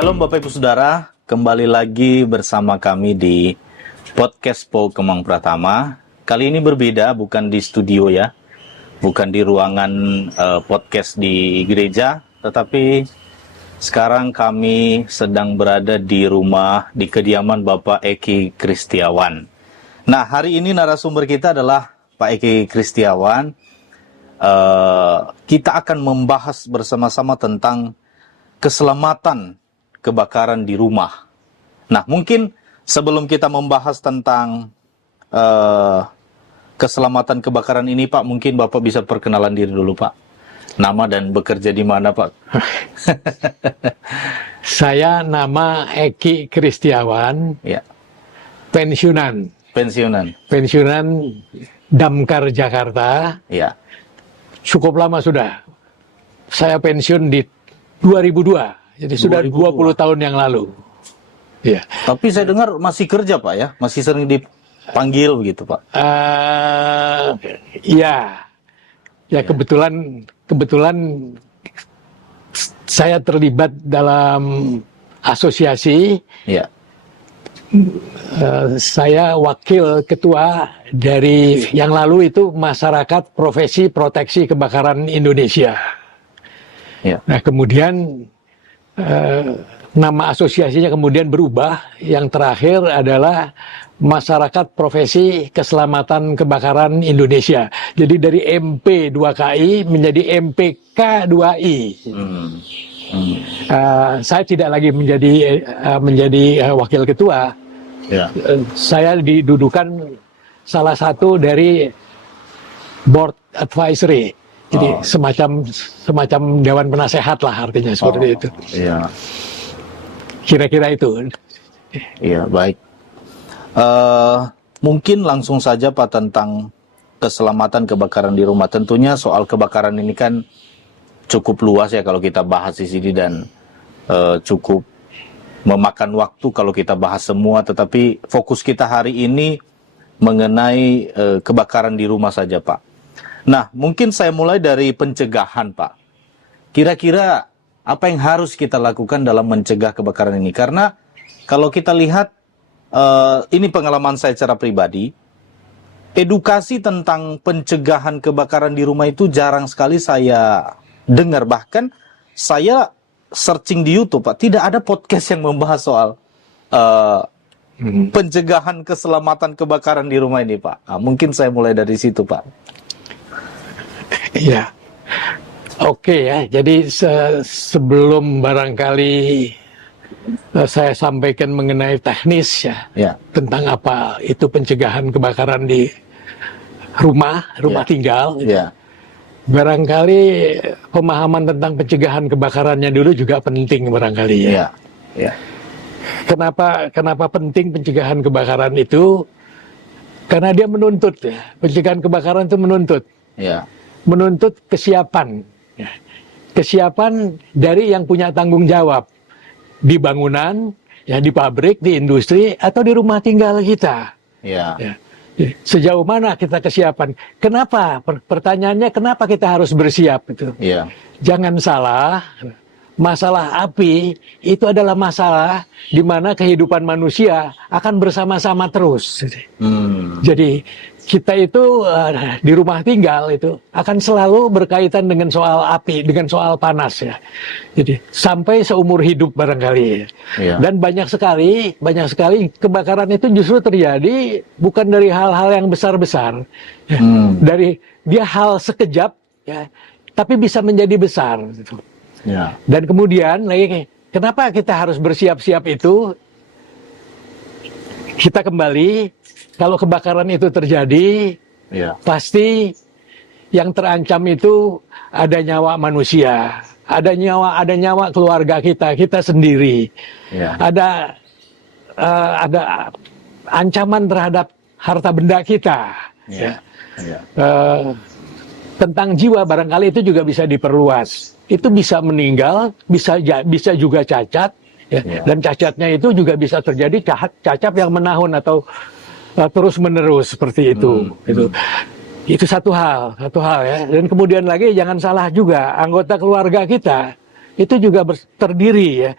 Shalom Bapak Ibu Saudara, kembali lagi bersama kami di podcast Paul Kemang Pratama. Kali ini berbeda, bukan di studio ya, bukan di ruangan podcast di gereja, tetapi sekarang kami sedang berada di rumah, di kediaman Bapak Eki Kristiawan. Nah, hari ini narasumber kita adalah Pak Eki Kristiawan. Kita akan membahas bersama-sama tentang keselamatan kebakaran di rumah. Nah, mungkin sebelum kita membahas tentang keselamatan kebakaran ini, Pak, mungkin Bapak bisa perkenalan diri dulu, Pak. Nama dan bekerja di mana, Pak? Saya nama Eki Kristiawan, Ya. pensiunan Damkar Jakarta. Ya. Cukup lama sudah. Saya pensiun di 2002. Jadi sudah 20 tahun yang lalu. Ya. Tapi saya dengar masih kerja, Pak, ya? Masih sering dipanggil begitu, Pak? Ya. Ya, kebetulan saya terlibat dalam asosiasi. Ya. Saya wakil ketua dari yang lalu itu Masyarakat Profesi Proteksi Kebakaran Indonesia. Ya. Nah, kemudian nama asosiasinya kemudian berubah. Yang terakhir adalah Masyarakat Profesi Keselamatan Kebakaran Indonesia. Jadi dari MP2KI menjadi MPK2I. Saya tidak lagi menjadi wakil ketua. Ya. Saya didudukan salah satu dari board advisory. Jadi semacam dewan penasehat lah artinya seperti itu. Iya. Kira-kira itu. Iya, baik. Mungkin langsung saja Pak tentang keselamatan kebakaran di rumah. Tentunya soal kebakaran ini kan cukup luas ya kalau kita bahas di sini dan cukup memakan waktu kalau kita bahas semua. Tetapi fokus kita hari ini mengenai kebakaran di rumah saja, Pak. Nah, mungkin saya mulai dari pencegahan, Pak. Kira-kira apa yang harus kita lakukan dalam mencegah kebakaran ini? Karena kalau kita lihat, ini pengalaman saya secara pribadi, edukasi tentang pencegahan kebakaran di rumah itu jarang sekali saya dengar. Bahkan saya searching di YouTube, Pak, tidak ada podcast yang membahas soal pencegahan keselamatan kebakaran di rumah ini, Pak. Nah, mungkin saya mulai dari situ, Pak. Iya. Oke ya. Jadi sebelum barangkali saya sampaikan mengenai teknis ya, tentang apa itu pencegahan kebakaran di rumah tinggal. Ya. Barangkali pemahaman tentang pencegahan kebakarannya dulu juga penting barangkali ya. Ya. Kenapa penting pencegahan kebakaran itu? Karena dia menuntut ya. Pencegahan kebakaran itu menuntut. Ya. Menuntut kesiapan. Ya. Kesiapan dari yang punya tanggung jawab di bangunan, ya di pabrik, di industri atau di rumah tinggal kita. Ya. Ya. Sejauh mana kita kesiapan? Kenapa? Pertanyaannya kenapa kita harus bersiap itu? Ya. Jangan salah, masalah api itu adalah masalah di mana kehidupan manusia akan bersama-sama terus. Jadi kita itu di rumah tinggal itu akan selalu berkaitan dengan soal api, dengan soal panas ya. Jadi sampai seumur hidup barangkali. Ya. Dan banyak sekali kebakaran itu justru terjadi bukan dari hal-hal yang besar-besar. Ya. Dari dia hal sekejap ya, tapi bisa menjadi besar gitu. Ya. Dan kemudian lagi, kenapa kita harus bersiap-siap itu? Kita kembali, kalau kebakaran itu terjadi, Ya. pasti yang terancam itu ada nyawa manusia, ada nyawa keluarga kita sendiri, Ya. ada ancaman terhadap harta benda kita. Ya. Ya. Tentang jiwa barangkali itu juga bisa diperluas. Itu bisa meninggal, bisa juga cacat, ya. Dan cacatnya itu juga bisa terjadi cacat yang menahun atau terus menerus seperti itu. Itu satu hal ya. Dan kemudian lagi jangan salah juga anggota keluarga kita itu juga terdiri ya.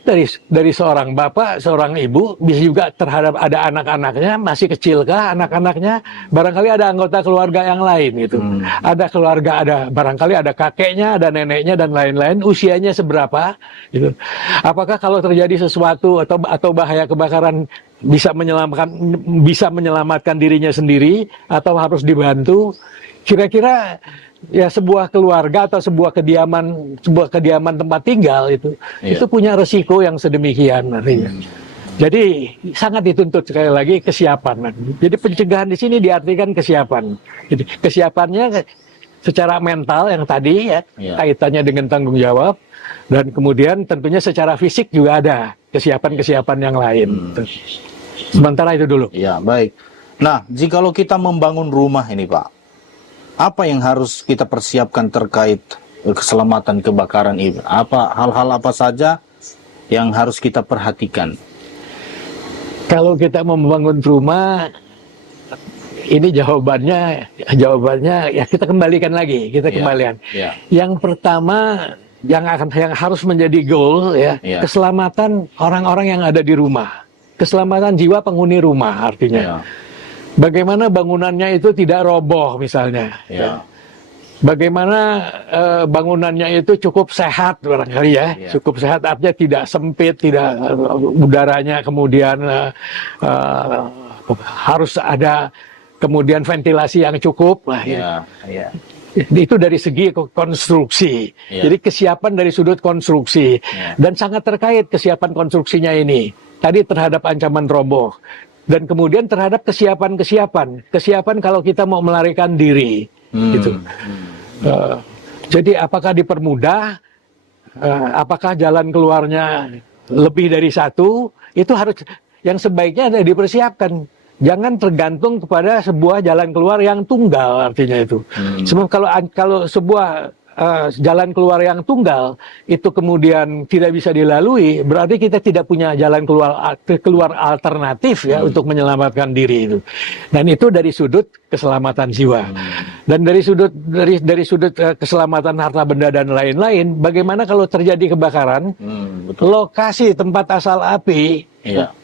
dari seorang bapak, seorang ibu, bisa juga terhadap ada anak-anaknya, masih kecilkah anak-anaknya, barangkali ada anggota keluarga yang lain gitu. Ada keluarga, barangkali ada kakeknya, ada neneknya dan lain-lain, usianya seberapa gitu. Apakah kalau terjadi sesuatu atau bahaya kebakaran bisa menyelamatkan dirinya sendiri atau harus dibantu? Kira-kira ya sebuah keluarga atau sebuah kediaman tempat tinggal itu punya resiko yang sedemikian artinya. Jadi sangat dituntut sekali lagi kesiapan. Jadi pencegahan di sini diartikan kesiapan. Jadi kesiapannya secara mental yang tadi kaitannya dengan tanggung jawab, dan kemudian tentunya secara fisik juga ada kesiapan-kesiapan yang lain. Sementara itu dulu. Ya, baik. Nah, jikalau kita membangun rumah ini, Pak, apa yang harus kita persiapkan terkait keselamatan kebakaran itu? Hal-hal apa saja yang harus kita perhatikan? Kalau kita membangun rumah, ini jawabannya ya kita kembalikan lagi, kembalikan. Yang pertama yang harus menjadi goal keselamatan orang-orang yang ada di rumah, keselamatan jiwa penghuni rumah artinya. Bagaimana bangunannya itu tidak roboh misalnya. Bagaimana bangunannya itu cukup sehat barangkali cukup sehat artinya tidak sempit, tidak udaranya kemudian harus ada kemudian ventilasi yang cukup. Itu dari segi konstruksi. Jadi kesiapan dari sudut konstruksi dan sangat terkait kesiapan konstruksinya ini tadi terhadap ancaman roboh. Dan kemudian terhadap kesiapan kalau kita mau melarikan diri, gitu. Jadi apakah dipermudah, apakah jalan keluarnya lebih dari satu, itu harus yang sebaiknya ada dipersiapkan. Jangan tergantung kepada sebuah jalan keluar yang tunggal artinya itu. Sebab kalau sebuah jalan keluar yang tunggal itu kemudian tidak bisa dilalui, berarti kita tidak punya jalan keluar alternatif untuk menyelamatkan diri itu. Dan itu dari sudut keselamatan jiwa. Dan dari sudut keselamatan harta benda dan lain-lain, bagaimana kalau terjadi kebakaran, lokasi tempat asal api,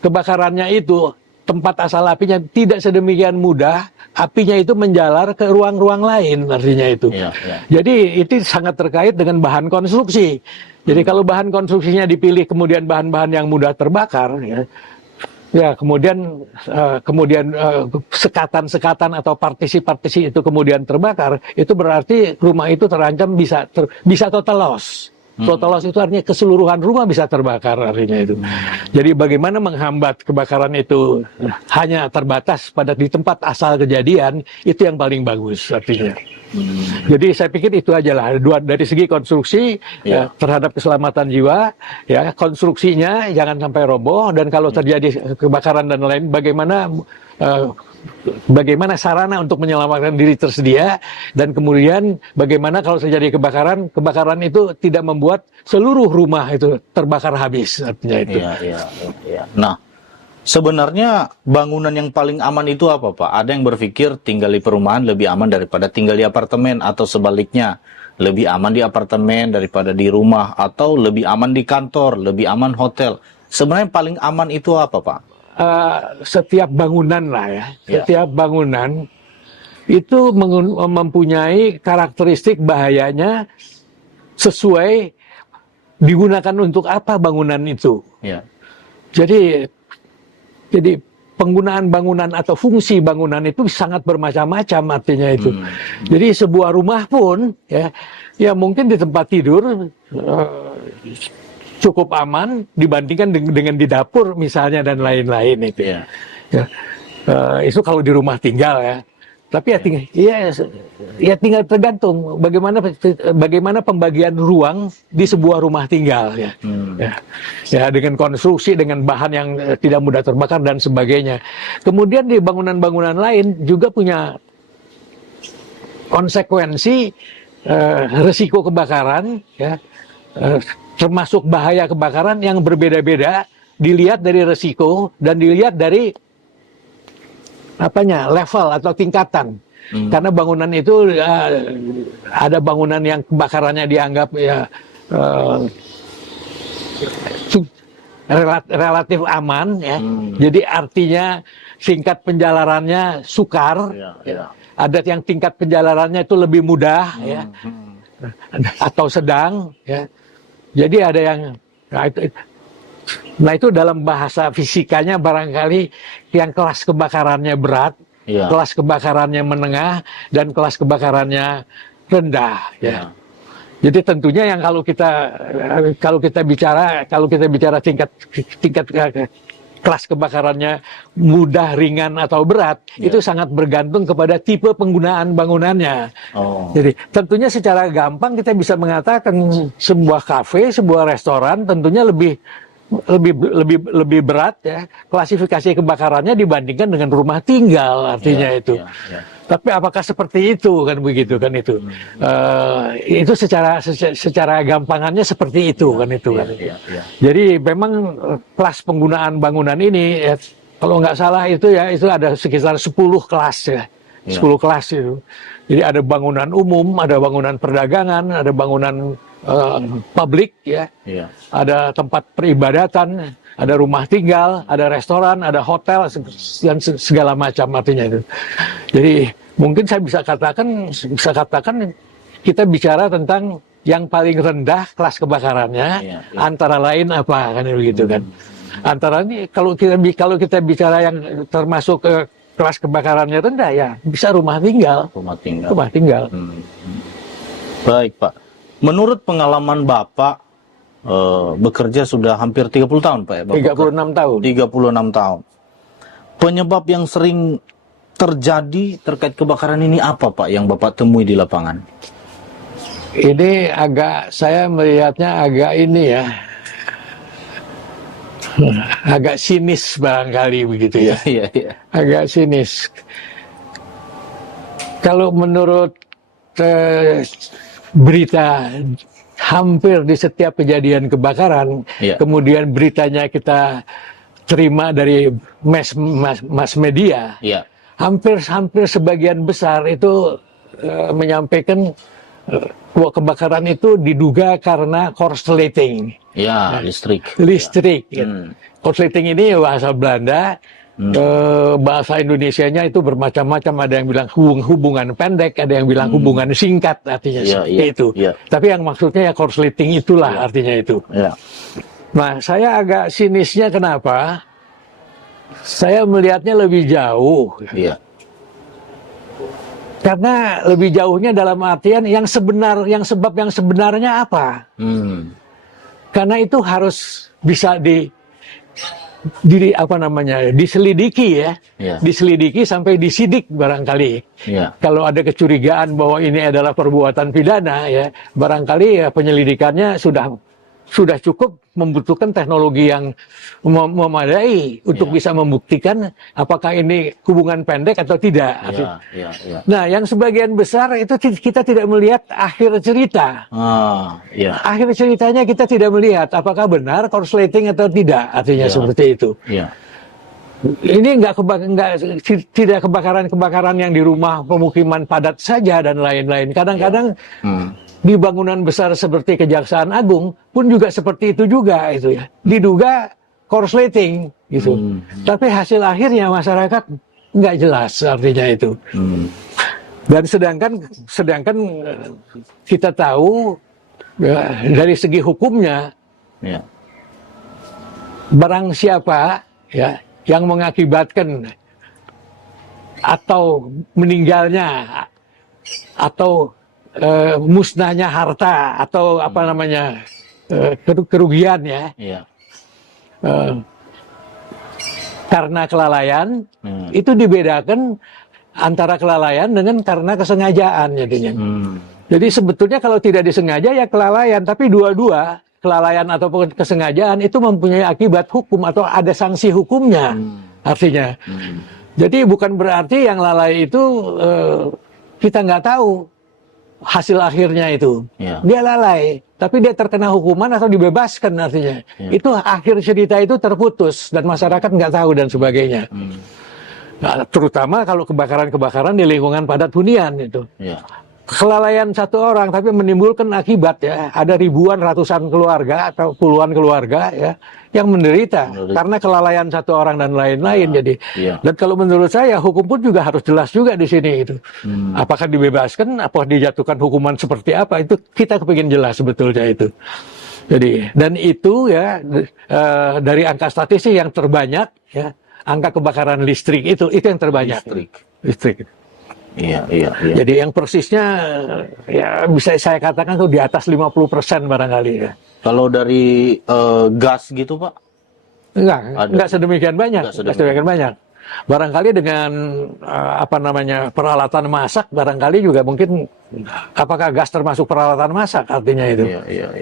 kebakarannya itu tempat asal apinya tidak sedemikian mudah, apinya itu menjalar ke ruang-ruang lain artinya itu. Jadi itu sangat terkait dengan bahan konstruksi. Jadi kalau bahan konstruksinya dipilih kemudian bahan-bahan yang mudah terbakar, kemudian sekatan-sekatan atau partisi-partisi itu kemudian terbakar, itu berarti rumah itu terancam bisa total loss. Total loss itu artinya keseluruhan rumah bisa terbakar artinya itu. Jadi bagaimana menghambat kebakaran itu hanya terbatas pada di tempat asal kejadian, itu yang paling bagus artinya. Jadi saya pikir itu aja lah, dari segi konstruksi terhadap keselamatan jiwa, konstruksinya jangan sampai roboh, dan kalau terjadi kebakaran dan lain, bagaimana sarana untuk menyelamatkan diri tersedia, dan kemudian bagaimana kalau terjadi kebakaran itu tidak membuat seluruh rumah itu terbakar habis artinya itu. Nah, sebenarnya bangunan yang paling aman itu apa, Pak? Ada yang berpikir tinggal di perumahan lebih aman daripada tinggal di apartemen, atau sebaliknya, lebih aman di apartemen daripada di rumah, atau lebih aman di kantor, lebih aman hotel. Sebenarnya paling aman itu apa, Pak? Setiap bangunan setiap bangunan itu mempunyai karakteristik bahayanya sesuai digunakan untuk apa bangunan itu. Jadi penggunaan bangunan atau fungsi bangunan itu sangat bermacam-macam artinya itu. Jadi sebuah rumah pun ya mungkin di tempat tidur cukup aman dibandingkan dengan di dapur misalnya dan lain-lain itu. Itu kalau di rumah tinggal Tapi tinggal tergantung bagaimana pembagian ruang di sebuah rumah tinggal dengan konstruksi, dengan bahan yang tidak mudah terbakar dan sebagainya. Kemudian di bangunan-bangunan lain juga punya konsekuensi risiko kebakaran termasuk bahaya kebakaran yang berbeda-beda, dilihat dari risiko dan dilihat dari level atau tingkatan. Karena bangunan itu ada bangunan yang kebakarannya dianggap relatif aman ya. Jadi artinya tingkat penjalarannya sukar. Ada yang tingkat penjalarannya itu lebih mudah ya. Atau sedang ya. Jadi ada yang nah itu dalam bahasa fisikanya barangkali yang kelas kebakarannya berat, kelas kebakarannya menengah, dan kelas kebakarannya rendah ya. Jadi tentunya yang kalau kita bicara tingkat kelas kebakarannya mudah, ringan atau berat, itu sangat bergantung kepada tipe penggunaan bangunannya. Jadi tentunya secara gampang kita bisa mengatakan sebuah kafe, sebuah restoran tentunya lebih berat ya klasifikasi kebakarannya dibandingkan dengan rumah tinggal, artinya itu. Tapi apakah seperti itu kan begitu kan itu? Itu secara gampangannya seperti itu kan itu kan. Jadi memang kelas penggunaan bangunan ini ya, kalau nggak salah itu ada sekitar 10 kelas ya. 10 kelas itu. Jadi ada bangunan umum, ada bangunan perdagangan, ada bangunan publik ya. Ada tempat peribadatan, ada rumah tinggal, ada restoran, ada hotel, dan segala macam artinya itu. Jadi mungkin saya bisa katakan kita bicara tentang yang paling rendah kelas kebakarannya, antara lain apa kan begitu kan. Antara ini kalau kita bicara yang termasuk kelas kebakarannya rendah ya bisa rumah tinggal. Rumah tinggal. Baik Pak. Menurut pengalaman Bapak bekerja sudah hampir 30 tahun Pak ya? Bapak 36 tahun. 36 tahun. Penyebab yang sering terjadi terkait kebakaran ini apa Pak yang Bapak temui di lapangan? Ini saya melihatnya agak ini ya. Agak sinis barangkali begitu ya. Agak sinis. Kalau menurut berita hampir di setiap kejadian kebakaran, kemudian beritanya kita terima dari mass media, hampir sebagian besar itu menyampaikan bahwa kebakaran itu diduga karena korsleting. Listrik. Korsleting ini bahasa Belanda. Bahasa Indonesianya itu bermacam-macam, ada yang bilang hubungan pendek, ada yang bilang hubungan singkat, artinya seperti itu. Tapi yang maksudnya ya korsleting itulah artinya itu. Nah, saya agak sinisnya kenapa? Saya melihatnya lebih jauh. Karena lebih jauhnya dalam artian sebab yang sebenarnya apa? Karena itu harus bisa diselidiki ya, diselidiki sampai disidik barangkali. Kalau ada kecurigaan bahwa ini adalah perbuatan pidana ya, barangkali ya penyelidikannya sudah cukup membutuhkan teknologi yang memadai untuk bisa membuktikan apakah ini hubungan pendek atau tidak. Nah, yang sebagian besar itu kita tidak melihat akhir cerita. Akhir ceritanya kita tidak melihat apakah benar korsleting atau tidak, artinya seperti itu. Ini tidak kebakaran yang di rumah pemukiman padat saja dan lain-lain. Kadang-kadang di bangunan besar seperti Kejaksaan Agung pun juga seperti itu juga itu ya. Diduga korsleting gitu. Tapi hasil akhirnya masyarakat nggak jelas artinya itu. Dan sedangkan kita tahu ya, dari segi hukumnya barang siapa ya yang mengakibatkan atau meninggalnya atau musnahnya harta atau kerugian ya, karena kelalaian itu dibedakan antara kelalaian dengan karena kesengajaan jadinya. Jadi sebetulnya kalau tidak disengaja ya kelalaian, tapi dua-dua kelalaian ataupun kesengajaan itu mempunyai akibat hukum atau ada sanksi hukumnya artinya. Jadi bukan berarti yang lalai itu kita nggak tahu hasil akhirnya itu. Dia lalai, tapi dia terkena hukuman atau dibebaskan artinya. Itu akhir cerita itu terputus dan masyarakat nggak tahu dan sebagainya. Nah, terutama kalau kebakaran-kebakaran di lingkungan padat hunian itu. kelalaian satu orang tapi menimbulkan akibat ya, ada ribuan ratusan keluarga atau puluhan keluarga ya yang menderita karena kelalaian satu orang dan lain-lain. Jadi dan kalau menurut saya hukum pun juga harus jelas juga di sini itu. Apakah dibebaskan, apakah dijatuhkan hukuman seperti apa, itu kita kepingin jelas sebetulnya itu. Jadi dan itu ya dari angka statistik yang terbanyak ya, angka kebakaran listrik itu yang terbanyak. Listrik. Iya. Jadi yang persisnya ya bisa saya katakan tuh di atas 50% barangkali ya. Kalau dari gas gitu Pak? Enggak sedemikian banyak. Enggak sedemikian banyak. Barangkali dengan peralatan masak, barangkali juga mungkin apakah gas termasuk peralatan masak artinya itu? Iya.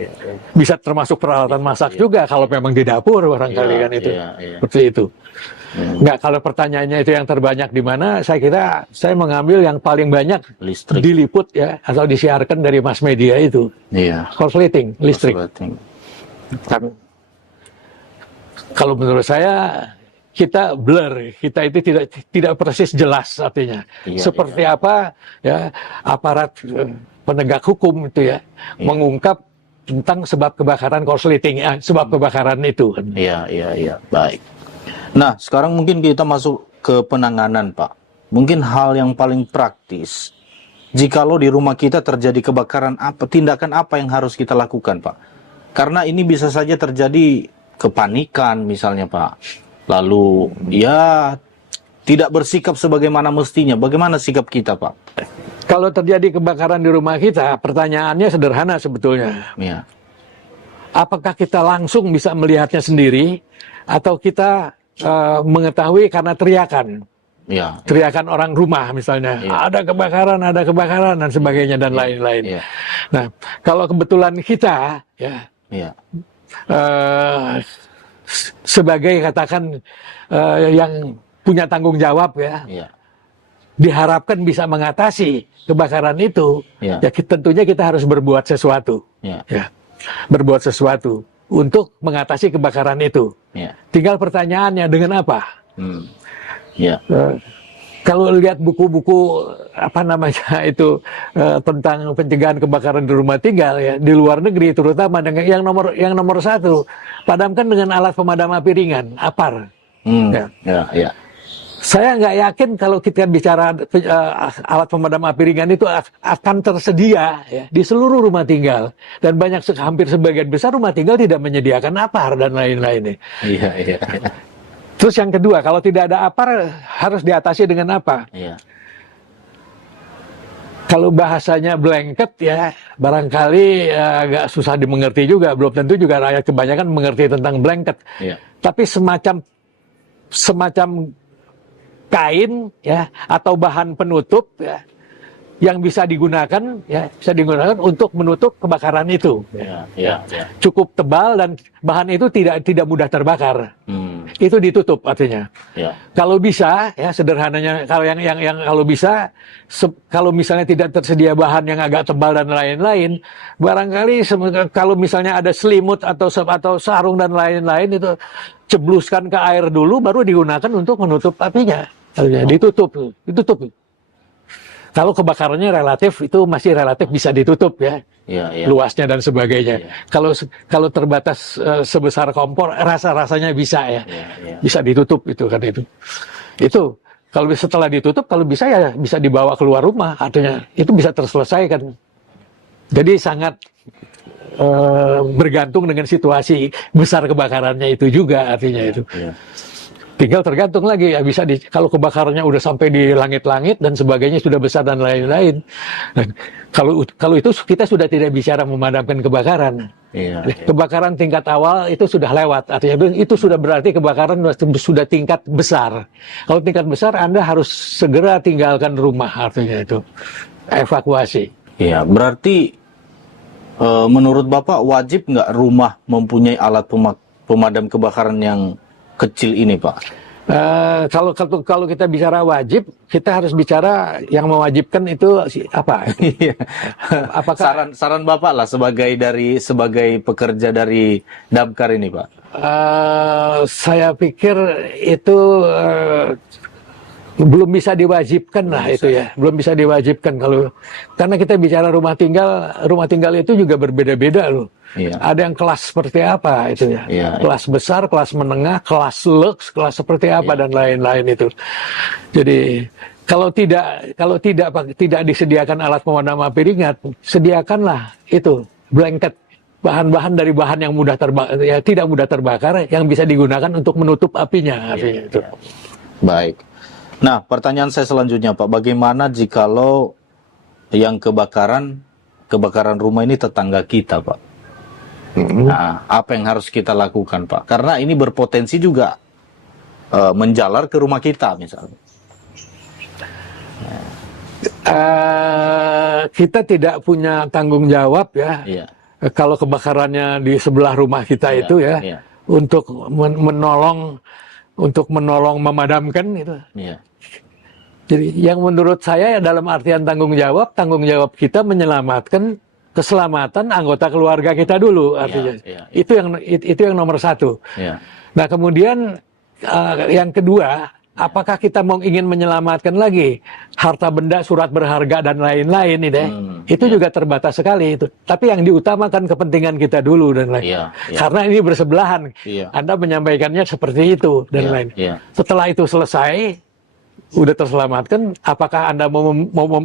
Bisa termasuk peralatan masak juga kalau memang di dapur barangkali kan itu. Seperti itu. Enggak, kalau pertanyaannya itu yang terbanyak di mana, saya kira saya mengambil yang paling banyak listrik diliput ya atau disiarkan dari mass media itu. Iya. Korsleting, listrik. Kalau menurut saya kita blur, kita itu tidak persis jelas artinya. Seperti apa ya aparat penegak hukum itu ya mengungkap tentang sebab kebakaran korsleting, sebab kebakaran itu. Iya. Baik. Nah, sekarang mungkin kita masuk ke penanganan, Pak. Mungkin hal yang paling praktis, jikalau di rumah kita terjadi kebakaran, tindakan apa yang harus kita lakukan, Pak? Karena ini bisa saja terjadi kepanikan misalnya, Pak. Lalu, ya tidak bersikap sebagaimana mestinya. Bagaimana sikap kita, Pak? Kalau terjadi kebakaran di rumah kita, pertanyaannya sederhana sebetulnya. Ya. Apakah kita langsung bisa melihatnya sendiri, atau kita mengetahui karena teriakan, teriakan orang rumah misalnya, ada kebakaran dan sebagainya dan lain-lain. Nah, kalau kebetulan kita, sebagai katakan yang punya tanggung jawab diharapkan bisa mengatasi kebakaran itu, tentunya kita harus berbuat sesuatu, berbuat sesuatu untuk mengatasi kebakaran itu. Tinggal pertanyaannya dengan apa? Kalau lihat buku-buku tentang pencegahan kebakaran di rumah tinggal ya di luar negeri terutama dengan yang nomor satu, padamkan dengan alat pemadam api ringan, APAR. Saya nggak yakin kalau kita bicara alat pemadam api ringan itu akan tersedia ya, di seluruh rumah tinggal, dan hampir sebagian besar rumah tinggal tidak menyediakan APAR dan lain-lain. Iya. Terus yang kedua, kalau tidak ada APAR harus diatasi dengan apa? Kalau bahasanya blanket ya barangkali agak susah dimengerti juga, belum tentu juga rakyat kebanyakan mengerti tentang blanket. Tapi semacam kain ya atau bahan penutup ya yang bisa digunakan untuk menutup kebakaran itu. Cukup tebal dan bahan itu tidak mudah terbakar. Itu ditutup artinya. Kalau bisa ya sederhananya, kalau bisa kalau misalnya tidak tersedia bahan yang agak tebal dan lain-lain, barangkali kalau misalnya ada selimut atau sarung dan lain-lain itu cebluskan ke air dulu baru digunakan untuk menutup apinya. Ditutup. Kalau kebakarannya masih relatif bisa ditutup ya, luasnya dan sebagainya. Kalau terbatas sebesar kompor, rasanya bisa ya, bisa ditutup itu kan itu. Itu kalau setelah ditutup, kalau bisa ya bisa dibawa keluar rumah, artinya itu bisa terselesaikan. Jadi sangat bergantung dengan situasi besar kebakarannya itu juga artinya itu. Tinggal tergantung lagi ya, bisa kalau kebakarannya udah sampai di langit-langit dan sebagainya sudah besar dan lain-lain. Nah, kalau itu kita sudah tidak bicara memadamkan kebakaran. Kebakaran tingkat awal itu sudah lewat, artinya itu sudah berarti kebakaran sudah tingkat besar. Kalau tingkat besar Anda harus segera tinggalkan rumah, artinya itu evakuasi. Iya, berarti menurut Bapak wajib nggak rumah mempunyai alat pemadam kebakaran yang kecil ini, Pak? Kalau kita bicara wajib, kita harus bicara yang mewajibkan itu apa? Apakah saran Bapak lah sebagai pekerja dari Damkar ini, Pak? Saya pikir itu belum bisa diwajibkan lah Belum itu bisa. ya, belum bisa diwajibkan kalau karena kita bicara rumah tinggal itu juga berbeda-beda loh. Iya. Ada yang kelas seperti apa itu ya, Iya, kelas besar, kelas menengah, kelas lux, kelas seperti apa Iya. dan lain-lain itu. Jadi kalau tidak disediakan alat pemadam api ringan, sediakanlah itu blanket bahan-bahan dari bahan yang tidak mudah terbakar yang bisa digunakan untuk menutup apinya. Artinya itu. Baik. Nah, pertanyaan saya selanjutnya, Pak, bagaimana jikalau yang kebakaran rumah ini tetangga kita, Pak? Nah, apa yang harus kita lakukan, Pak? Karena ini berpotensi juga menjalar ke rumah kita, misalnya. Kita tidak punya tanggung jawab ya. Iya. Kalau kebakarannya di sebelah rumah kita Iya, itu ya, iya. untuk menolong memadamkan itu. Iya. Jadi yang menurut saya ya dalam artian tanggung jawab kita menyelamatkan keselamatan anggota keluarga kita dulu artinya. Iya. Itu yang nomor satu. Iya. Nah kemudian yang kedua, apakah kita ingin menyelamatkan lagi harta benda, surat berharga dan lain-lain ini deh? Itu juga terbatas sekali itu. Tapi yang diutamakan kepentingan kita dulu dan lain. Iya. Karena ini bersebelahan. Iya. Anda menyampaikannya seperti itu dan Iya, lain. iya. Setelah itu selesai, udah terselamatkan, apakah Anda mau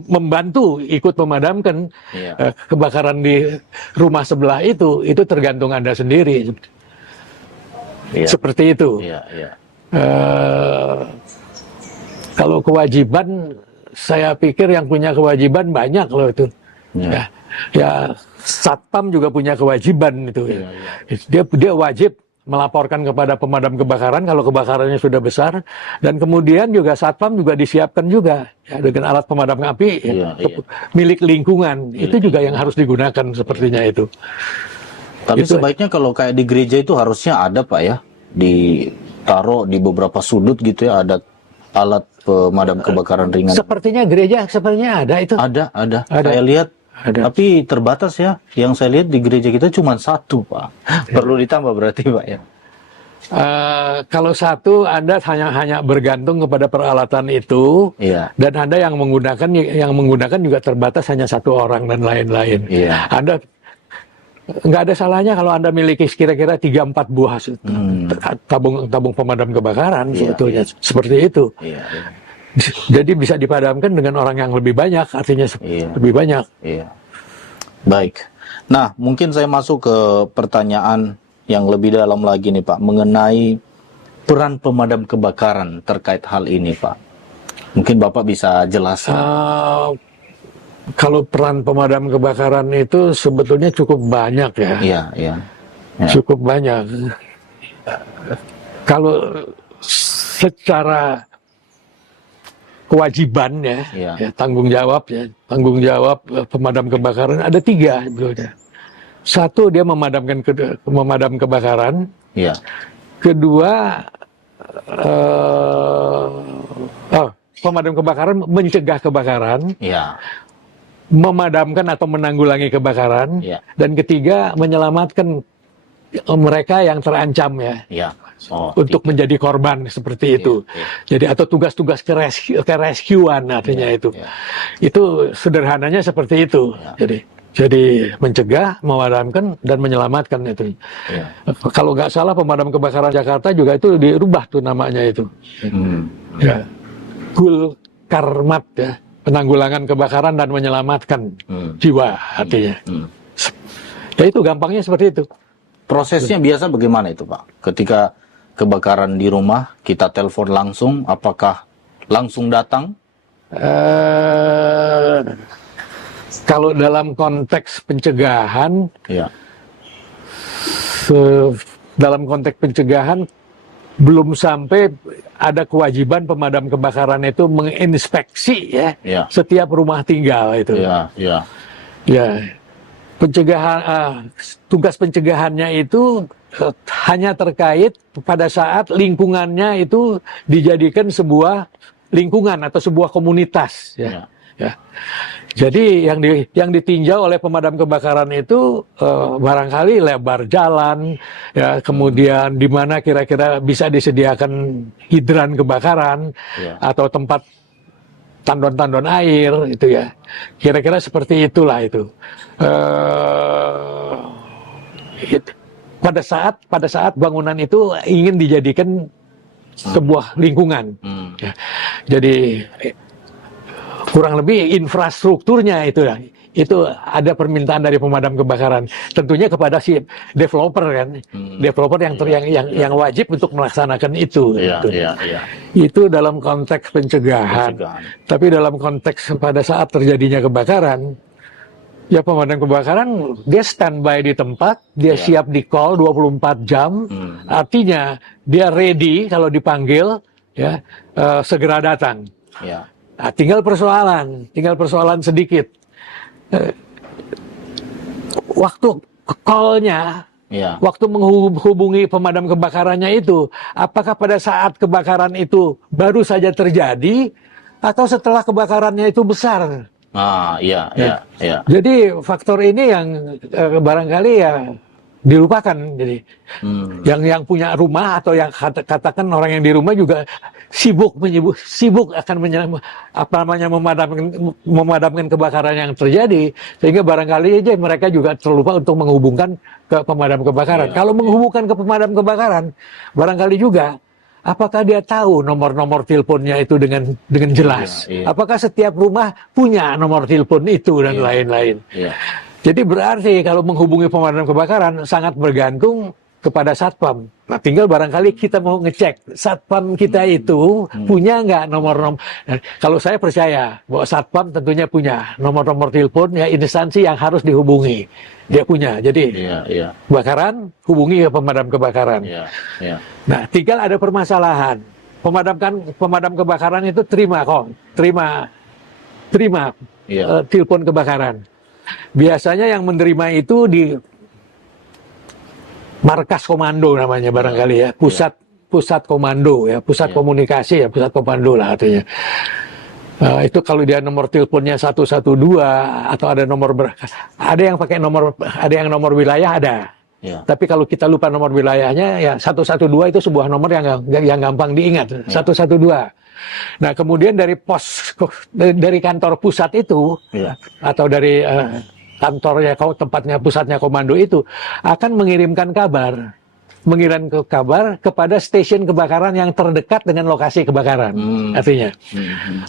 membantu ikut memadamkan Iya. kebakaran di rumah sebelah itu tergantung Anda sendiri. Iya. Seperti itu. Iya. Iya. Kalau kewajiban, saya pikir yang punya kewajiban banyak loh itu. Iya. Ya, Satpam juga punya kewajiban itu. Iya, Dia wajib melaporkan kepada pemadam kebakaran kalau kebakarannya sudah besar, dan kemudian juga Satpam juga disiapkan juga ya, dengan alat pemadam api Iya, iya. milik lingkungan. Itu juga yang harus digunakan sepertinya itu. Tapi Itu- sebaiknya kalau kayak di gereja itu harusnya ada, Pak, ya, ditaruh di beberapa sudut gitu ya, ada alat pemadam kebakaran ringan. Sepertinya gereja sepertinya ada itu. Ada. Ada. Saya lihat, Ada. tapi terbatas ya. Yang saya lihat di gereja kita cuma satu, Pak. Perlu ditambah berarti, Pak, ya. Kalau satu Anda hanya bergantung kepada peralatan itu, Iya. dan Anda yang menggunakan juga terbatas hanya satu orang dan lain-lain. Iya. Anda nggak ada salahnya kalau Anda miliki kira-kira 3-4 buah tabung pemadam kebakaran Iya, sebetulnya seperti itu. Iya. Iya. Jadi bisa dipadamkan dengan orang yang lebih banyak, artinya Iya. lebih banyak. Iya. Baik. Nah, mungkin saya masuk ke pertanyaan yang lebih dalam lagi nih, Pak, mengenai peran pemadam kebakaran terkait hal ini, Pak. Mungkin Bapak bisa jelaskan. Kalau peran pemadam kebakaran itu sebetulnya cukup banyak ya. Iya, iya. Ya. Cukup banyak. Kalau secara kewajiban ya, Iya. tanggung jawab pemadam kebakaran ada 3 sebetulnya. Satu, dia memadam kebakaran. Iya. Kedua, pemadam kebakaran mencegah kebakaran. Iya. Memadamkan atau menanggulangi kebakaran. Iya. Dan ketiga, menyelamatkan mereka yang terancam ya. Iya. Oh, Untuk menjadi korban seperti itu. iya. Jadi atau tugas-tugas kerescuan artinya itu. iya. Itu sederhananya seperti itu. Iya. Jadi mencegah, memadamkan dan menyelamatkan itu. Iya. Kalau nggak salah pemadam kebakaran Jakarta juga itu dirubah tuh namanya itu. Ya. Gul Karmat ya. Penanggulangan kebakaran dan menyelamatkan jiwa artinya. Ya itu gampangnya seperti itu. Prosesnya biasa bagaimana itu, Pak? Ketika kebakaran di rumah, kita telepon langsung, apakah langsung datang? Kalau dalam konteks pencegahan, Iya. dalam konteks pencegahan belum sampai ada kewajiban pemadam kebakaran itu menginspeksi ya, Iya. setiap rumah tinggal itu. Iya, iya. Ya, tugas pencegahannya itu hanya terkait pada saat lingkungannya itu dijadikan sebuah lingkungan atau sebuah komunitas ya. Iya. Ya. Jadi yang ditinjau oleh pemadam kebakaran itu barangkali lebar jalan, ya, kemudian di mana kira-kira bisa disediakan hidran kebakaran atau tempat tandon-tandon air, itu ya. Kira-kira seperti itulah itu. Pada saat bangunan itu ingin dijadikan sebuah lingkungan. Ya. Jadi kurang lebih infrastrukturnya itu ada permintaan dari pemadam kebakaran, tentunya kepada si developer kan, developer yang wajib untuk melaksanakan itu. Itu dalam konteks pencegahan. Tapi dalam konteks pada saat terjadinya kebakaran, ya pemadam kebakaran dia standby di tempat, dia siap di call 24 jam, artinya dia ready kalau dipanggil, ya, segera datang. Nah, tinggal persoalan sedikit. Waktu call-nya, waktu menghubungi pemadam kebakarannya itu, apakah pada saat kebakaran itu baru saja terjadi atau setelah kebakarannya itu besar? Jadi faktor ini yang barangkali ya dilupakan. Jadi yang punya rumah atau yang katakan orang yang di rumah juga sibuk akan memadamkan kebakaran yang terjadi, sehingga barangkali aja mereka juga terlupa untuk menghubungkan ke pemadam kebakaran. Kalau menghubungkan ke pemadam kebakaran, barangkali juga apakah dia tahu nomor-nomor teleponnya itu dengan jelas? Apakah setiap rumah punya nomor telepon itu dan lain-lain? Jadi berarti kalau menghubungi pemadam kebakaran sangat bergantung kepada satpam. Nah, tinggal barangkali kita mau ngecek satpam kita itu punya nggak nomor-nomor. Nah, kalau saya percaya bahwa satpam tentunya punya nomor-nomor telepon ya instansi yang harus dihubungi. Dia punya. Jadi kebakaran hubungi ke pemadam kebakaran. Nah, tinggal ada permasalahan. Pemadam kebakaran itu terima telepon kebakaran. Biasanya yang menerima itu di markas komando namanya barangkali ya, pusat komando ya, pusat komunikasi ya, pusat komando lah artinya. Itu kalau dia nomor teleponnya 112 atau ada yang pakai ada yang nomor wilayah ada. Tapi kalau kita lupa nomor wilayahnya ya 112 itu sebuah nomor yang gampang diingat, 112. Nah, kemudian dari kantor pusat itu atau dari kantornya pusatnya komando itu akan mengirimkan kabar kepada stasiun kebakaran yang terdekat dengan lokasi kebakaran.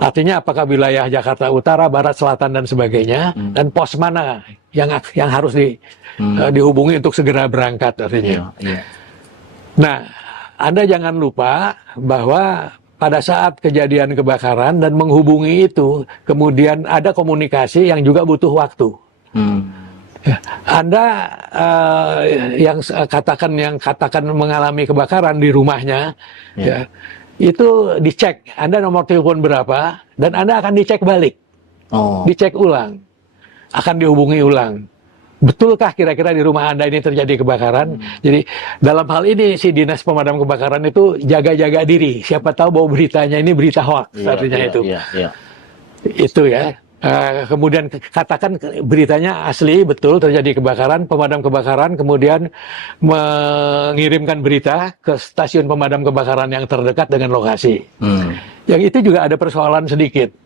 Artinya apakah wilayah Jakarta Utara, Barat, Selatan dan sebagainya, dan pos mana yang harus dihubungi untuk segera berangkat artinya. Nah, Anda jangan lupa bahwa pada saat kejadian kebakaran dan menghubungi itu, kemudian ada komunikasi yang juga butuh waktu. Anda yang katakan mengalami kebakaran di rumahnya, ya, itu dicek Anda nomor telepon berapa dan Anda akan dicek balik, dicek ulang, akan dihubungi ulang. Betulkah kira-kira di rumah Anda ini terjadi kebakaran? Jadi dalam hal ini si dinas pemadam kebakaran itu jaga-jaga diri. Siapa tahu bahwa beritanya ini berita hoax artinya itu. Itu ya. Kemudian katakan beritanya asli, betul terjadi kebakaran, pemadam kebakaran kemudian mengirimkan berita ke stasiun pemadam kebakaran yang terdekat dengan lokasi. Yang itu juga ada persoalan sedikit.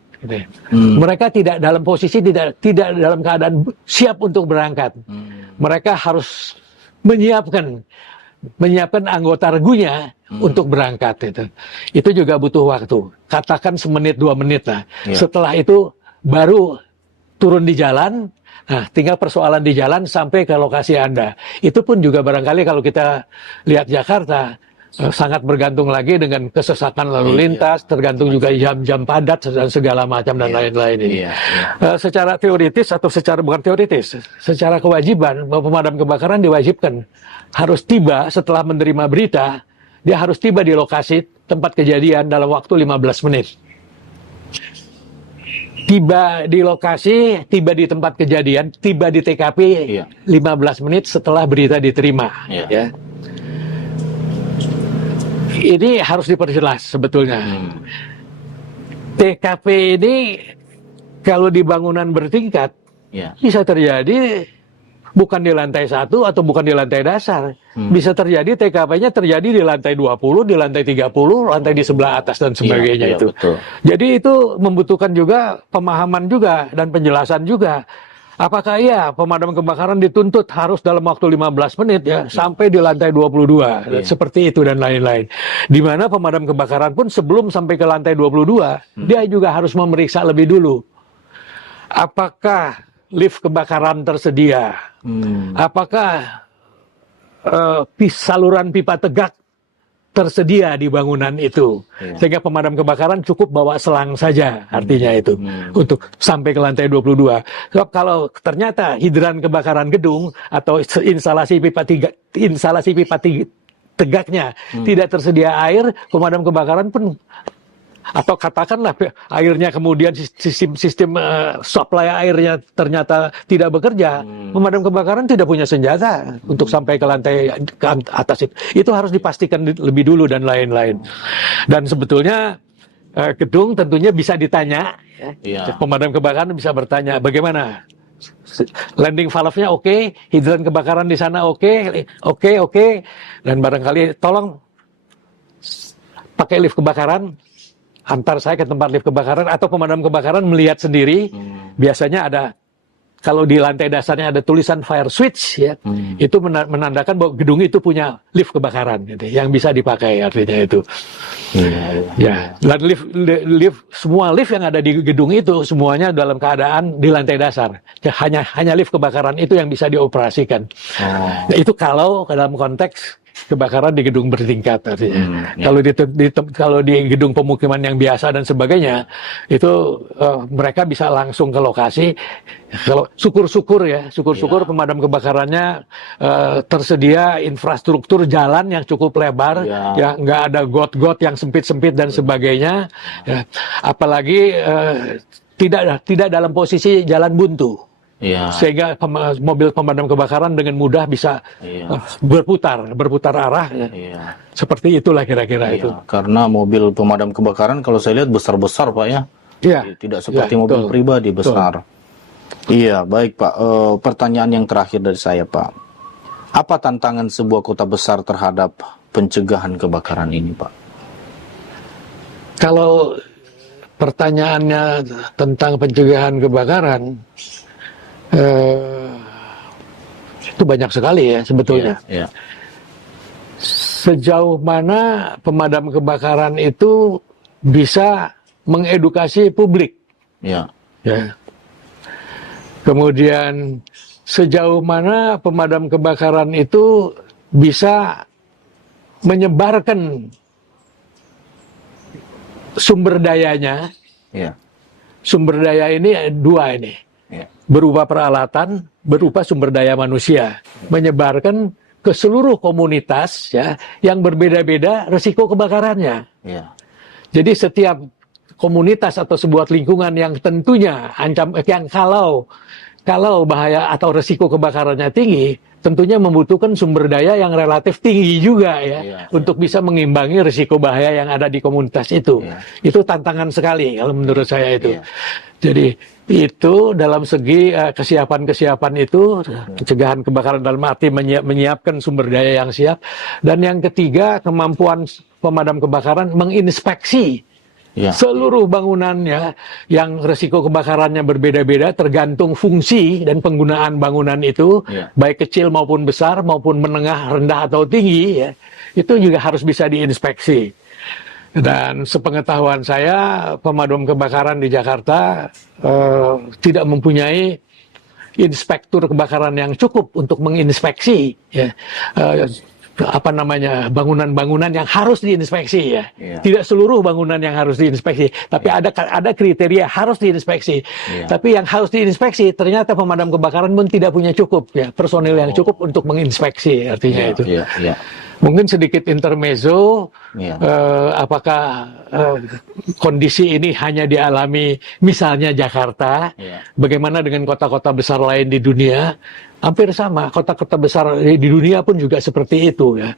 Mereka tidak dalam posisi tidak dalam keadaan siap untuk berangkat. Mereka harus menyiapkan anggota regunya untuk berangkat. Itu juga butuh waktu. Katakan semenit 2 menit lah. Setelah itu baru turun di jalan. Nah, tinggal persoalan di jalan sampai ke lokasi Anda. Itu pun juga barangkali kalau kita lihat Jakarta sangat bergantung lagi dengan kesesakan lalu lintas, tergantung juga jam-jam padat dan segala macam dan lain-lain ini. Secara teoritis atau bukan teoritis, secara kewajiban bahwa pemadam kebakaran diwajibkan harus tiba setelah menerima berita, dia harus tiba di lokasi tempat kejadian dalam waktu 15 menit. Tiba di lokasi, tiba di tempat kejadian, tiba di TKP 15 menit setelah berita diterima. Ya. Ini harus diperjelas sebetulnya. TKP ini kalau di bangunan bertingkat Ya. bisa terjadi bukan di lantai 1 atau bukan di lantai dasar. Bisa terjadi TKP-nya terjadi di lantai 20, di lantai 30, lantai di sebelah atas dan sebagainya Iya, itu. betul. Jadi itu membutuhkan juga pemahaman juga dan penjelasan juga. Apakah iya pemadam kebakaran dituntut harus dalam waktu 15 menit ya sampai di lantai 22 seperti itu dan lain-lain. Di mana pemadam kebakaran pun sebelum sampai ke lantai 22 dia juga harus memeriksa lebih dulu. Apakah lift kebakaran tersedia? Apakah saluran pipa tegak tersedia di bangunan itu, sehingga pemadam kebakaran cukup bawa selang saja, artinya itu untuk sampai ke lantai 22. Sebab kalau ternyata hidran kebakaran gedung atau instalasi pipa tegaknya tidak tersedia air, pemadam kebakaran pun atau katakanlah airnya kemudian sistem supply airnya ternyata tidak bekerja, pemadam kebakaran tidak punya senjata untuk sampai ke lantai ke atas itu. Itu harus dipastikan lebih dulu dan lain-lain. Dan sebetulnya gedung tentunya bisa ditanya, pemadam kebakaran bisa bertanya bagaimana landing valve-nya oke, hidran kebakaran di sana oke, dan barangkali tolong pakai lift kebakaran. Antar saya ke tempat lift kebakaran atau pemadam kebakaran melihat sendiri. Biasanya ada, kalau di lantai dasarnya ada tulisan fire switch ya, itu menandakan bahwa gedung itu punya lift kebakaran gitu, yang bisa dipakai artinya itu. Ya, dan semua lift yang ada di gedung itu semuanya dalam keadaan di lantai dasar. Hanya lift kebakaran itu yang bisa dioperasikan. Nah, itu kalau dalam konteks kebakaran di gedung bertingkat artinya. Kalau di gedung pemukiman yang biasa dan sebagainya itu mereka bisa langsung ke lokasi. Kalau syukur-syukur pemadam kebakarannya tersedia infrastruktur jalan yang cukup lebar, ya nggak ada got-got yang sempit-sempit dan sebagainya. Ya. Apalagi tidak dalam posisi jalan buntu. Sehingga mobil pemadam kebakaran dengan mudah bisa berputar arah seperti itulah kira-kira itu. Karena mobil pemadam kebakaran kalau saya lihat besar-besar Pak ya, tidak seperti mobil pribadi besar. Iya, baik Pak. Pertanyaan yang terakhir dari saya Pak, apa tantangan sebuah kota besar terhadap pencegahan kebakaran ini Pak? Kalau pertanyaannya tentang pencegahan kebakaran, itu banyak sekali ya sebetulnya. Sejauh mana pemadam kebakaran itu bisa mengedukasi publik. Ya. Kemudian sejauh mana pemadam kebakaran itu bisa menyebarkan sumber dayanya. Sumber daya ini dua ini. Berupa peralatan, berupa sumber daya manusia, menyebarkan ke seluruh komunitas ya yang berbeda-beda risiko kebakarannya. Jadi setiap komunitas atau sebuah lingkungan yang tentunya kalau bahaya atau risiko kebakarannya tinggi, tentunya membutuhkan sumber daya yang relatif tinggi juga ya untuk bisa mengimbangi risiko bahaya yang ada di komunitas itu. Itu tantangan sekali kalau menurut saya itu. Jadi itu dalam segi kesiapan itu, pencegahan kebakaran dalam arti menyiapkan sumber daya yang siap. Dan yang ketiga, kemampuan pemadam kebakaran menginspeksi seluruh bangunannya yang risiko kebakarannya berbeda-beda tergantung fungsi dan penggunaan bangunan itu, baik kecil maupun besar maupun menengah, rendah atau tinggi ya, itu juga harus bisa diinspeksi. Dan sepengetahuan saya, pemadam kebakaran di Jakarta tidak mempunyai inspektur kebakaran yang cukup untuk menginspeksi bangunan-bangunan yang harus diinspeksi ya. Tidak seluruh bangunan yang harus diinspeksi, tapi ada kriteria harus diinspeksi. Tapi yang harus diinspeksi ternyata pemadam kebakaran pun tidak punya cukup ya, personil yang cukup untuk menginspeksi artinya itu. Mungkin sedikit intermezzo, apakah kondisi ini hanya dialami misalnya Jakarta, bagaimana dengan kota-kota besar lain di dunia? hampir sama. Kota-kota besar di dunia pun juga seperti itu ya.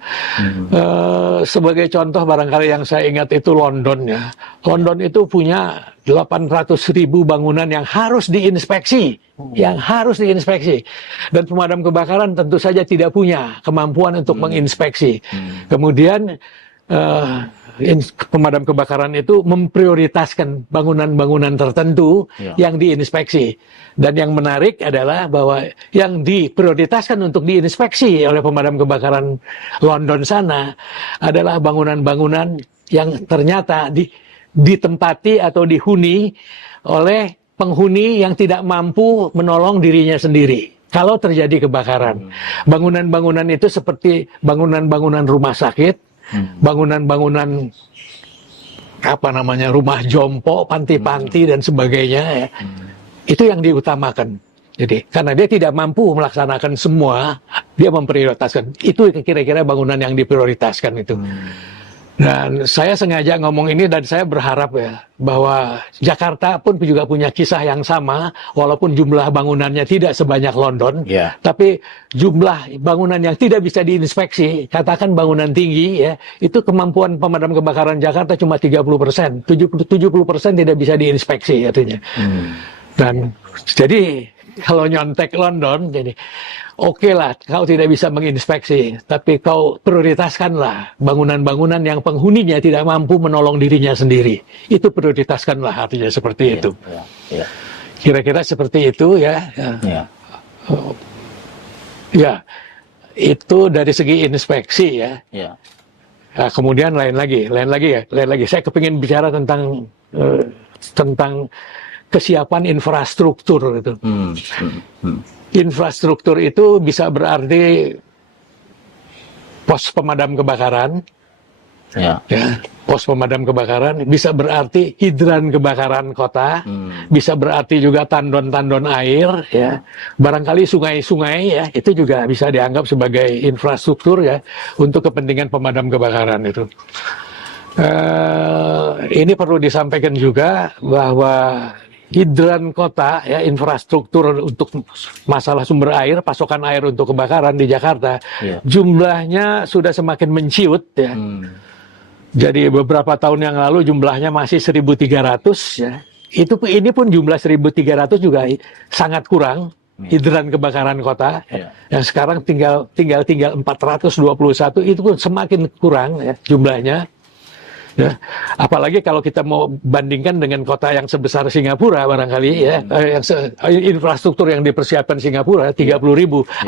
Sebagai contoh barangkali yang saya ingat itu London ya. London itu punya 800.000 bangunan yang harus diinspeksi, dan pemadam kebakaran tentu saja tidak punya kemampuan untuk menginspeksi. Kemudian pemadam kebakaran itu memprioritaskan bangunan-bangunan tertentu yang diinspeksi. Dan yang menarik adalah bahwa yang diprioritaskan untuk diinspeksi oleh pemadam kebakaran London sana adalah bangunan-bangunan yang ternyata ditempati atau dihuni oleh penghuni yang tidak mampu menolong dirinya sendiri kalau terjadi kebakaran. Bangunan-bangunan itu seperti bangunan-bangunan rumah sakit, bangunan-bangunan rumah jompo, panti-panti dan sebagainya ya. Itu yang diutamakan. Jadi karena dia tidak mampu melaksanakan semua, dia memprioritaskan. Itu kira-kira bangunan yang diprioritaskan itu. Dan saya sengaja ngomong ini dan saya berharap ya bahwa Jakarta pun juga punya kisah yang sama, walaupun jumlah bangunannya tidak sebanyak London, tapi jumlah bangunan yang tidak bisa diinspeksi, katakan bangunan tinggi ya, itu kemampuan pemadam kebakaran Jakarta cuma 30%, 70% tidak bisa diinspeksi artinya. Dan jadi kalau nyontek London, jadi oke lah, kau tidak bisa menginspeksi, tapi kau prioritaskanlah bangunan-bangunan yang penghuninya tidak mampu menolong dirinya sendiri. Itu prioritaskanlah, artinya seperti itu. Kira-kira seperti itu ya. Ya, itu dari segi inspeksi ya. Nah, kemudian lain lagi. Saya kepingin bicara tentang kesiapan infrastruktur itu. Infrastruktur itu bisa berarti pos pemadam kebakaran, pos pemadam kebakaran, bisa berarti hidran kebakaran kota, bisa berarti juga tandon-tandon air, ya, barangkali sungai-sungai, ya, itu juga bisa dianggap sebagai infrastruktur ya untuk kepentingan pemadam kebakaran itu. Ini perlu disampaikan juga bahwa hidran kota, ya, infrastruktur untuk masalah sumber air, pasokan air untuk kebakaran di Jakarta, jumlahnya sudah semakin menciut, ya. Jadi beberapa tahun yang lalu jumlahnya masih 1.300, ya. Ini pun jumlah 1.300 juga sangat kurang, hidran kebakaran kota, ya. Yang sekarang tinggal 421, itu pun semakin kurang, ya, jumlahnya. Ya, apalagi kalau kita mau bandingkan dengan kota yang sebesar Singapura barangkali ya, infrastruktur yang dipersiapkan Singapura 30.000,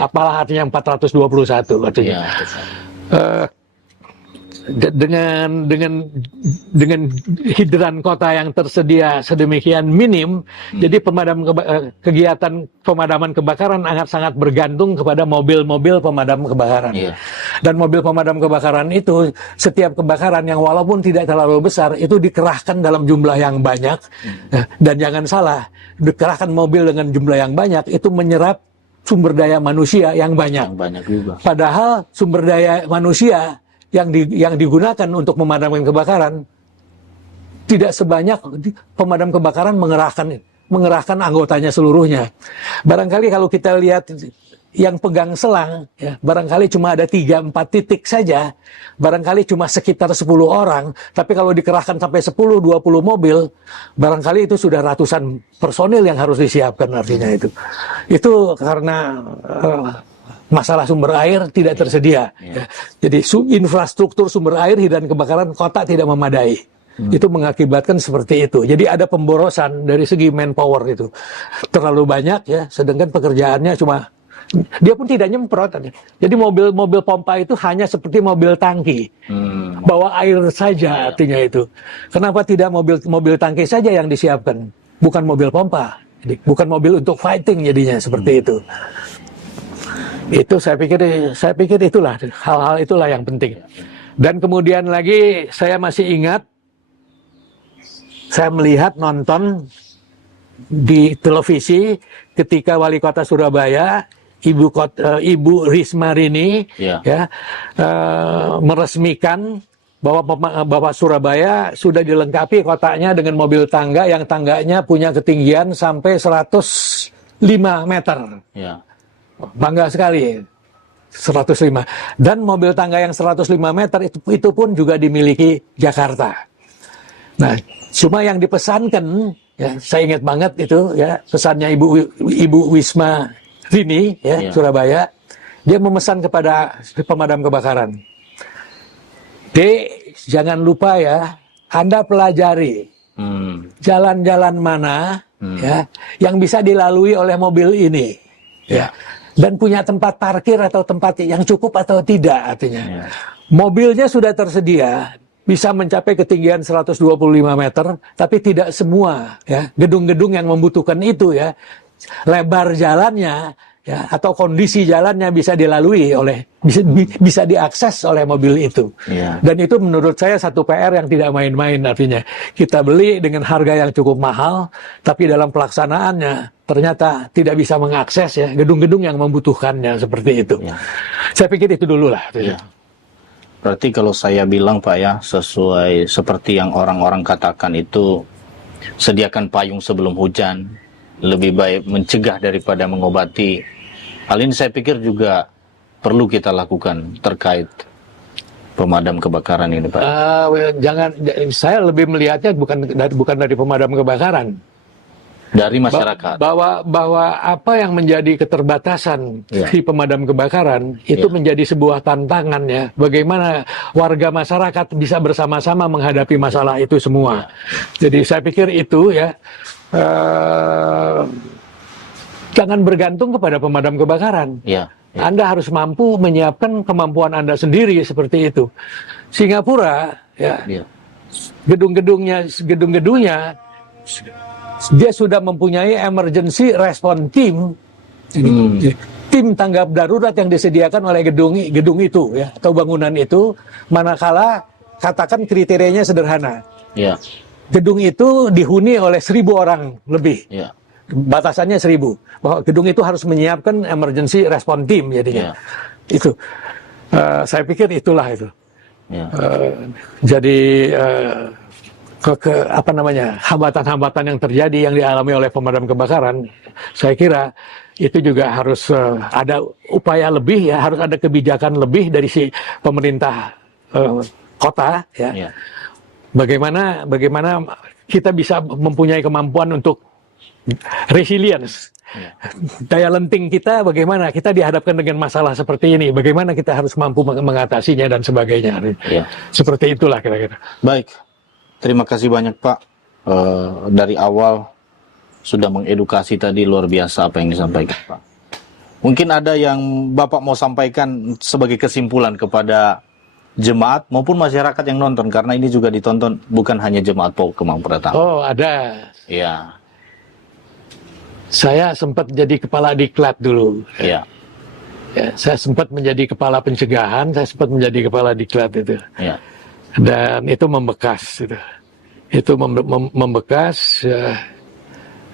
apalah artinya 421 artinya. Dengan hidran kota yang tersedia sedemikian minim, jadi kegiatan pemadaman kebakaran sangat bergantung kepada mobil-mobil pemadam kebakaran. Dan mobil pemadam kebakaran itu, setiap kebakaran yang walaupun tidak terlalu besar, itu dikerahkan dalam jumlah yang banyak. Dan jangan salah, dikerahkan mobil dengan jumlah yang banyak, itu menyerap sumber daya manusia yang banyak. Juga. Padahal sumber daya manusia yang digunakan untuk memadamkan kebakaran tidak sebanyak pemadam kebakaran mengerahkan anggotanya seluruhnya. Barangkali kalau kita lihat yang pegang selang, ya, barangkali cuma ada 3-4 titik saja, barangkali cuma sekitar 10 orang, tapi kalau dikerahkan sampai 10-20 mobil, barangkali itu sudah ratusan personil yang harus disiapkan artinya itu. Itu karena masalah sumber air tidak tersedia. Ya. Jadi infrastruktur sumber air hidran kebakaran kota tidak memadai. Itu mengakibatkan seperti itu. Jadi ada pemborosan dari segi manpower itu. Terlalu banyak ya, sedangkan pekerjaannya cuma dia pun tidak nyemprot. Jadi mobil pompa itu hanya seperti mobil tangki. Bawa air saja artinya itu. Kenapa tidak mobil tangki saja yang disiapkan? Bukan mobil pompa. Jadi, bukan mobil untuk fighting jadinya seperti itu. Itu saya pikir itulah hal-hal itulah yang penting. Dan kemudian lagi saya masih ingat saya melihat nonton di televisi ketika Wali Kota Surabaya Ibu Risma Rini meresmikan bahwa Surabaya sudah dilengkapi kotanya dengan mobil tangga yang tangganya punya ketinggian sampai 105 meter. bangga sekali. 105. Dan mobil tangga yang 105 meter itu pun juga dimiliki Jakarta. Nah, cuma yang dipesankan, ya, saya ingat banget itu, ya, pesannya Ibu Wisma Rini, ya, Iya. Surabaya. Dia memesan kepada pemadam kebakaran. Jangan lupa ya, Anda pelajari jalan-jalan mana ya yang bisa dilalui oleh mobil ini, ya. Dan punya tempat parkir atau tempat yang cukup atau tidak, artinya. Mobilnya sudah tersedia, bisa mencapai ketinggian 125 meter, tapi tidak semua ya gedung-gedung yang membutuhkan itu ya. Lebar jalannya ya atau kondisi jalannya bisa dilalui oleh bisa diakses oleh mobil itu. Dan itu menurut saya satu PR yang tidak main-main, artinya. Kita beli dengan harga yang cukup mahal, tapi dalam pelaksanaannya ternyata tidak bisa mengakses ya gedung-gedung yang membutuhkannya seperti itu. Saya pikir itu dulu lah. Berarti kalau saya bilang Pak ya, sesuai seperti yang orang-orang katakan itu, sediakan payung sebelum hujan, lebih baik mencegah daripada mengobati. Hal ini saya pikir juga perlu kita lakukan terkait pemadam kebakaran ini Pak. Saya lebih melihatnya bukan dari pemadam kebakaran. Dari masyarakat. Bahwa apa yang menjadi keterbatasan si pemadam kebakaran itu menjadi sebuah tantangan ya. Bagaimana warga masyarakat bisa bersama-sama menghadapi masalah itu semua. Jadi saya pikir itu ya, jangan bergantung kepada pemadam kebakaran. Anda harus mampu menyiapkan kemampuan Anda sendiri seperti itu. Singapura ya, gedung-gedungnya dia sudah mempunyai emergency response team, tim tanggap darurat yang disediakan oleh gedung itu ya atau bangunan itu, manakala katakan kriterianya sederhana. Gedung itu dihuni oleh 1.000 orang lebih. Batasannya 1.000. Bahwa gedung itu harus menyiapkan emergency response team jadinya. Itu. Saya pikir itulah itu. Jadi hambatan-hambatan yang terjadi yang dialami oleh pemadam kebakaran, saya kira itu juga harus ada upaya lebih ya, harus ada kebijakan lebih dari si pemerintah kota ya. Bagaimana kita bisa mempunyai kemampuan untuk resilience. Daya lenting kita, bagaimana kita dihadapkan dengan masalah seperti ini, bagaimana kita harus mampu mengatasinya dan sebagainya. Seperti itulah kira-kira. Baik. Terima kasih banyak Pak, dari awal sudah mengedukasi tadi, luar biasa apa yang disampaikan Pak. Mungkin ada yang Bapak mau sampaikan sebagai kesimpulan kepada jemaat maupun masyarakat yang nonton, karena ini juga ditonton bukan hanya jemaat PAUD Kemang Pratama. Oh ada. Iya. Saya sempat jadi kepala diklat dulu. Iya. Ya, saya sempat menjadi kepala pencegahan, saya sempat menjadi kepala diklat itu. Iya. Dan itu membekas, itu membekas, ya,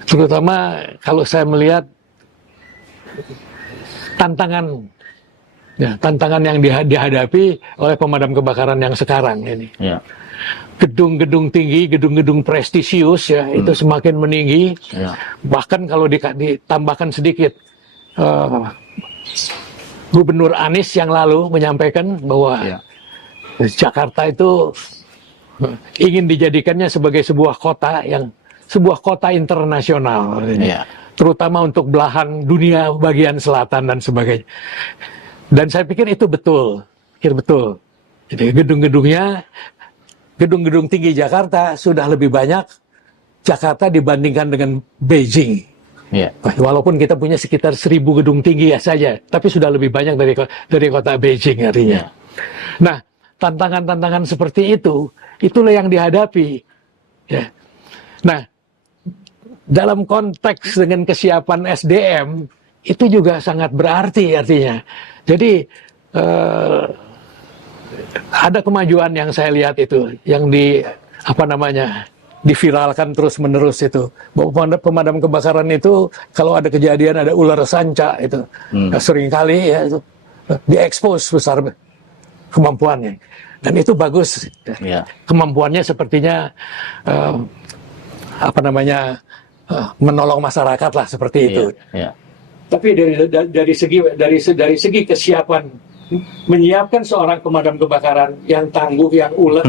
terutama kalau saya melihat tantangan yang dihadapi oleh pemadam kebakaran yang sekarang ini. Gedung-gedung tinggi, gedung-gedung prestisius ya, itu semakin meninggi. Bahkan kalau ditambahkan sedikit, Gubernur Anies yang lalu menyampaikan bahwa Jakarta itu ingin dijadikannya sebagai sebuah kota internasional, terutama untuk belahan dunia bagian selatan dan sebagainya. Dan saya pikir itu betul. Jadi gedung-gedung tinggi Jakarta sudah lebih banyak Jakarta dibandingkan dengan Beijing. Walaupun kita punya sekitar 1.000 gedung tinggi ya saja, tapi sudah lebih banyak dari kota Beijing artinya. Nah, tantangan-tantangan seperti itulah yang dihadapi. Ya. Nah, dalam konteks dengan kesiapan SDM, itu juga sangat berarti artinya. Jadi, ada kemajuan yang saya lihat itu, yang diviralkan terus-menerus itu. Bahwa pemadam kebakaran itu, kalau ada kejadian, ada ular sanca itu, seringkali ya, itu diekspos besar kemampuannya, dan itu bagus. Kemampuannya sepertinya menolong masyarakat lah seperti itu. Tapi dari segi kesiapan menyiapkan seorang pemadam kebakaran yang tangguh, yang ulet,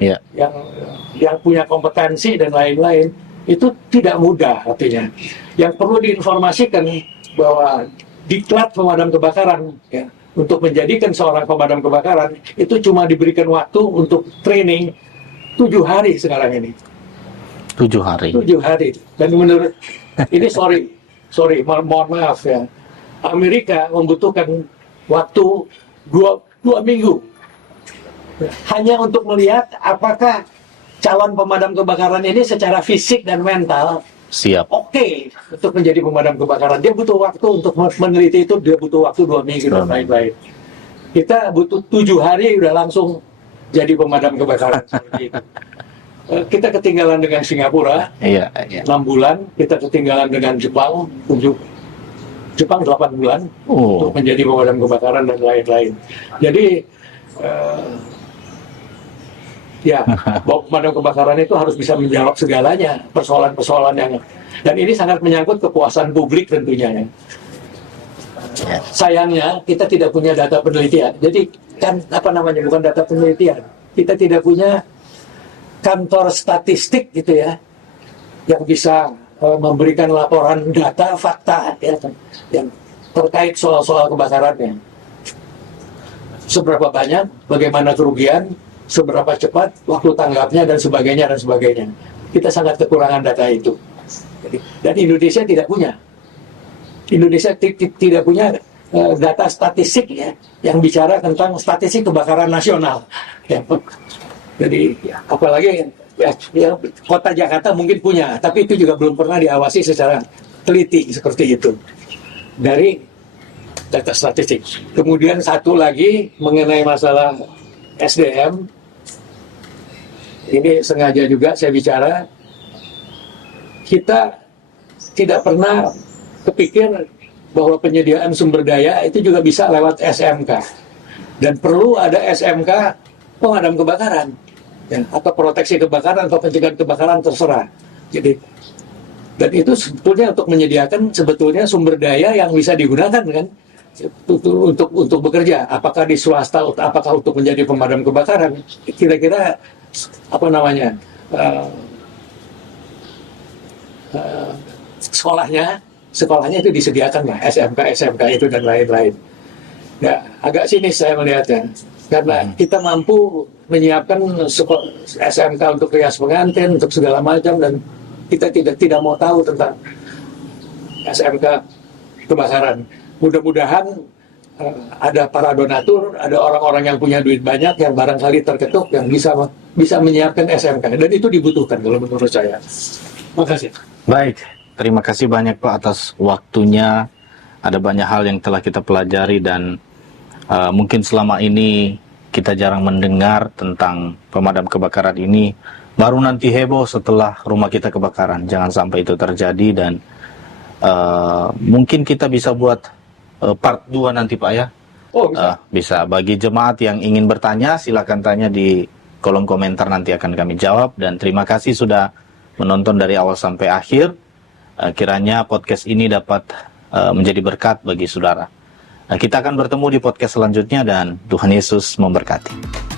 Iya. yang punya kompetensi dan lain-lain, itu tidak mudah artinya. Yang perlu diinformasikan bahwa diklat pemadam kebakaran, ya, untuk menjadikan seorang pemadam kebakaran itu cuma diberikan waktu untuk training 7 hari sekarang ini. 7 hari. 7 hari. Dan menurut ini mohon maaf ya, Amerika membutuhkan waktu 2 minggu hanya untuk melihat apakah calon pemadam kebakaran ini secara fisik dan mental Siap. oke untuk menjadi pemadam kebakaran. Dia butuh waktu untuk meneliti itu, dia butuh waktu 2 minggu dan lain-lain. Kita butuh 7 hari udah langsung jadi pemadam kebakaran seperti itu. Kita ketinggalan dengan Singapura, Iya. 6 bulan, kita ketinggalan dengan Jepang 8 bulan untuk menjadi pemadam kebakaran dan lain-lain. Jadi ya, bahwa pemadam kebakaran itu harus bisa menjawab segalanya, persoalan-persoalan yang, dan ini sangat menyangkut kepuasan publik tentunya ya. Sayangnya kita tidak punya data penelitian. Jadi kan bukan data penelitian. Kita tidak punya kantor statistik gitu ya, yang bisa memberikan laporan data fakta ya, yang terkait soal-soal kebakarannya. Seberapa banyak, bagaimana kerugian, seberapa cepat, waktu tanggapnya dan sebagainya dan sebagainya. Kita sangat kekurangan data itu. Dan Indonesia tidak punya. Indonesia tidak punya data statistik ya, yang bicara tentang statistik kebakaran nasional. Ya. Jadi apalagi ya, kota Jakarta mungkin punya, tapi itu juga belum pernah diawasi secara teliti seperti itu dari data statistik. Kemudian satu lagi mengenai masalah SDM, ini sengaja juga saya bicara, kita tidak pernah kepikir bahwa penyediaan sumber daya itu juga bisa lewat SMK, dan perlu ada SMK pemadam kebakaran ya, atau proteksi kebakaran atau pencegahan kebakaran, terserah. Jadi, dan itu sebetulnya untuk menyediakan sebetulnya sumber daya yang bisa digunakan kan untuk bekerja, apakah di swasta, apakah untuk menjadi pemadam kebakaran. Kira-kira sekolahnya itu disediakan lah, SMK itu dan lain-lain. Ya, agak sinis saya melihatnya, karena kita mampu menyiapkan SMK untuk rias pengantin, untuk segala macam, dan kita tidak mau tahu tentang SMK kebakaran. Mudah-mudahan ada para donatur, ada orang-orang yang punya duit banyak, yang barangkali terketuk, yang bisa menyiapkan SMK, dan itu dibutuhkan kalau menurut saya. Makasih. Baik, terima kasih banyak Pak atas waktunya. Ada banyak hal yang telah kita pelajari, dan mungkin selama ini kita jarang mendengar tentang pemadam kebakaran ini. Baru nanti heboh setelah rumah kita kebakaran. Jangan sampai itu terjadi, dan mungkin kita bisa buat part 2 nanti Pak ya. Oh, bisa. Bisa. Bagi jemaat yang ingin bertanya, silakan tanya di kolom komentar, nanti akan kami jawab. Dan terima kasih sudah menonton dari awal sampai akhir. Kiranya podcast ini dapat menjadi berkat bagi saudara. Kita akan bertemu di podcast selanjutnya, dan Tuhan Yesus memberkati.